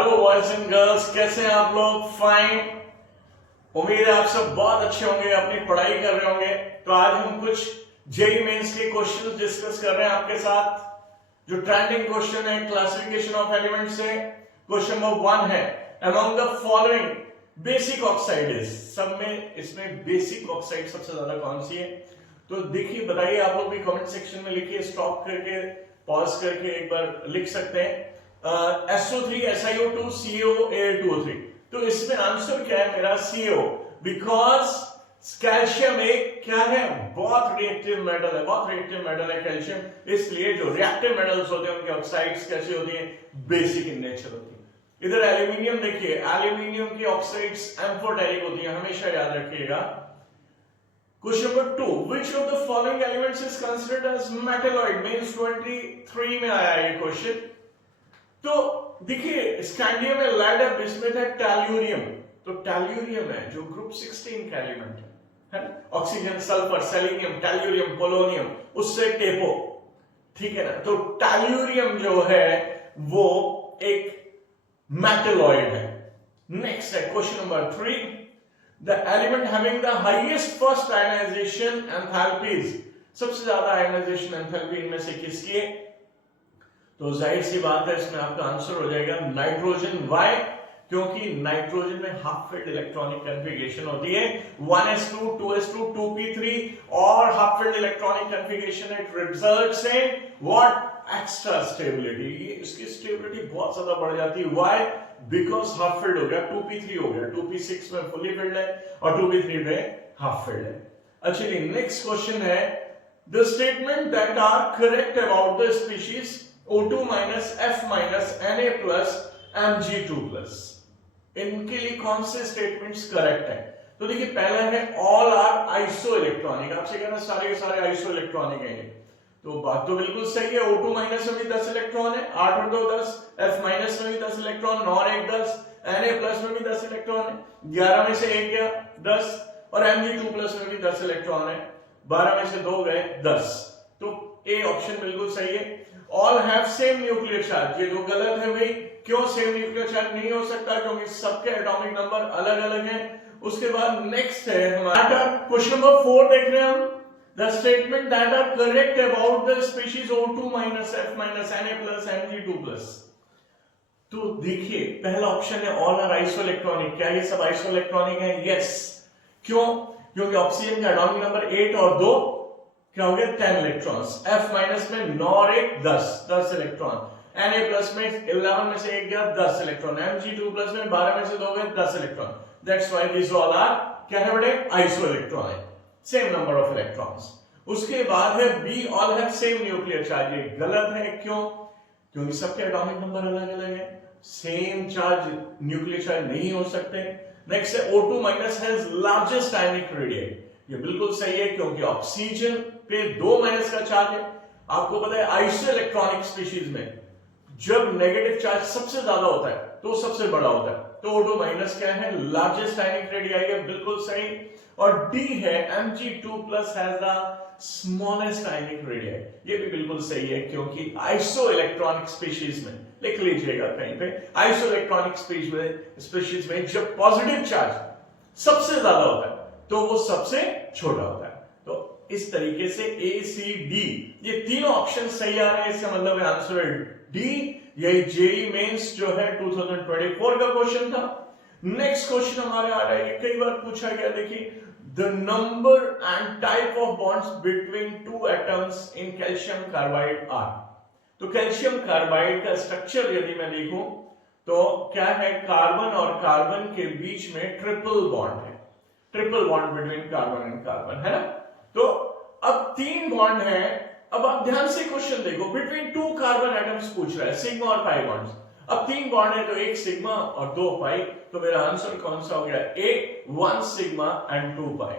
Hello boys and girls, कैसे हैं आप लोग? फाइन। उम्मीद है आप सब बहुत अच्छे होंगे, अपनी पढ़ाई कर रहे होंगे। तो आज हम कुछ जेईई मेंस के क्वेश्चंस डिस्कस कर रहे हैं आपके साथ। जो ट्रेंडिंग क्वेश्चन है क्लासिफिकेशन ऑफ एलिमेंट्स से, क्वेश्चन नंबर 1 है among the following basic oxide is. सब में इसमें बेसिक ऑक्साइड सबसे ज्यादा कौन सी है? तो देखिए, बताइए आप लोग भी कमेंट सेक्शन में लिखिए, स्टॉप करके पॉज करके एक बार लिख सकते हैं। SO3 SiO2 CO Al2O3। तो इसमें आंसर क्या है मेरा? CO। बिकॉज कैल्शियम एक क्या है? बहुत रिएक्टिव मेटल है, बहुत रिएक्टिव मेटल है कैल्शियम। इसलिए जो रिएक्टिव मेटल्स होते हैं उनके ऑक्साइड्स कैसे होती है? बेसिक इन नेचर होती है। इधर एल्यूमिनियम देखिए, एल्यूमिनियम की ऑक्साइड्स एम्फोटेरिक होती है, हमेशा याद रखिएगा। Question number 2, which of the following elements is considered as metalloid? Means 23 में आया ये क्वेश्चन। तो देखिए, स्कैंडियम में लेड है, बिस्मुथ है, टैल्यूरियम। तो टैल्यूरियम है जो ग्रुप 16 का एलिमेंट है ना? ऑक्सीजन, सल्फर, सेलेनियम, टैल्यूरियम, पोलोनियम, उससे टेपो, ठीक है ना? तो टैल्यूरियम जो है वो एक मेटलॉइड है। नेक्स्ट है question number 3, the element having the highest first ionization enthalpies। सबसे ज्यादा आयनाइजेशन एंथैल्पी इनमें से किसकी है? तो जाहिर सी बात है, इसमें आपका आंसर हो जाएगा नाइट्रोजन। वाई? क्योंकि नाइट्रोजन में हाफ फिल्ड इलेक्ट्रॉनिक कॉन्फ़िगरेशन होती है 1s2 2s2 2p3, और half filled electronic configuration it results in what? Extra stability. इसकी स्टेबिलिटी बहुत ज्यादा बढ़ जाती है। वाई? बिकॉज हाफ फिल्ड हो गया, 2p3 हो गया, 2p6 में फुली फिल्ड है और 2p3 में हाफ फिल्ड है। अच्छा, नेक्स्ट क्वेश्चन है the statement that are correct about the species O2 minus F minus Na plus Mg2 plus. इनके लिए कौन से स्टेटमेंट्स करेक्ट है? तो देखिए, पहला है ऑल आर आइसो इलेक्ट्रॉनिक। आपसे कहना सारे के सारे आइसो इलेक्ट्रॉनिक हैं, तो बात तो बिल्कुल सही है। O2 माइनस में भी 10 इलेक्ट्रॉन है, 8 और 2 10, F माइनस में भी 10 इलेक्ट्रॉन, 9 और 1 10, Na प्लस में भी 10 इलेक्ट्रॉन है, 11 में से 1 गया 10, और Mg2 प्लस में भी 10 इलेक्ट्रॉन है, 12 में से 2 गए 10। तो ए ऑप्शन बिल्कुल सही है। All have same nuclear charge, ये जो गलत है भाई। क्यों सेम न्यूक्लियर चार्ज नहीं हो सकता? क्योंकि सबके एटॉमिक नंबर अलग अलग हैं। उसके बाद नेक्स्ट है हमारा क्वेश्चन नंबर 4 देख रहे हैं हम। The statement that are correct about the species O2 minus F minus Na plus Mg2 plus। तो देखिए, पहला ऑप्शन है ऑल आर आइसोइलेक्ट्रॉनिक। क्या ये सब आइसोइलेक्ट्रॉनिक है? यस। क्यों? क्योंकि ऑक्सीजन का एटॉमिक नंबर 8 और 2 क्या हो गया? 10 इलेक्ट्रॉन्स। F माइनस में 9 और 1 10 इलेक्ट्रॉन। Na प्लस में 11 में से 1 गया 10 इलेक्ट्रॉन। Mg2 प्लस में 12 में से 2 गए 10 electron. That's why this all are क्या है बेटे? Isoelectronic, same number of electrons. उसके बाद है B all have same nuclear charge. ये गलत है। क्यों? क्योंकि सबके एटॉमिक नंबर अलग अलग है, सेम चार्ज न्यूक्लियर चार्ज नहीं हो सकते। नेक्स्ट है O2 minus has largest ionic radius. ये बिल्कुल सही है, क्योंकि ऑक्सीजन पे 2 माइनस का चार्ज है। आपको पता है आइसो इलेक्ट्रॉनिक स्पीशीज में जब नेगेटिव चार्ज सबसे ज्यादा होता है तो सबसे बड़ा होता है। तो O2 माइनस क्या है? लार्जेस्ट आयनिक रेडियस है, बिल्कुल सही। और डी है Mg2 plus has the smallest ionic radius. ये भी बिल्कुल सही है, क्योंकि आइसो इलेक्ट्रॉनिक स्पीशीज में, लिख लीजिएगा कहीं पे, आइसो इलेक्ट्रॉनिक स्पीशीज में जब पॉजिटिव चार्ज सबसे ज्यादा होता है तो वो सबसे छोटा होता है। तो इस तरीके से A C D ये तीनों ऑप्शन सही आ रहे हैं। इसका मतलब है आंसर है डी। यही जेईई मेंस जो है 2024 का क्वेश्चन था। नेक्स्ट क्वेश्चन हमारे आ रहा है, कई बार पूछा गया, देखिए the number and type of bonds between 2 atoms in calcium carbide are. तो कैल्शियम कार्बाइड का स्ट्रक्चर यदि मैं देखूं तो क्या है? कार्बन और कार्बन के बीच में ट्रिपल बॉन्ड है, triple bond between carbon and carbon, है ना? तो अब 3 बॉन्ड है। अब आप ध्यान से क्वेश्चन देखो, बिटवीन 2 कार्बन एटम्स पूछ रहा है, सिग्मा और पाई बॉन्ड्स। अब 3 बॉन्ड है तो 1 सिग्मा और 2 पाई। तो मेरा आंसर कौन सा हो गया? A 1 sigma and 2 pi.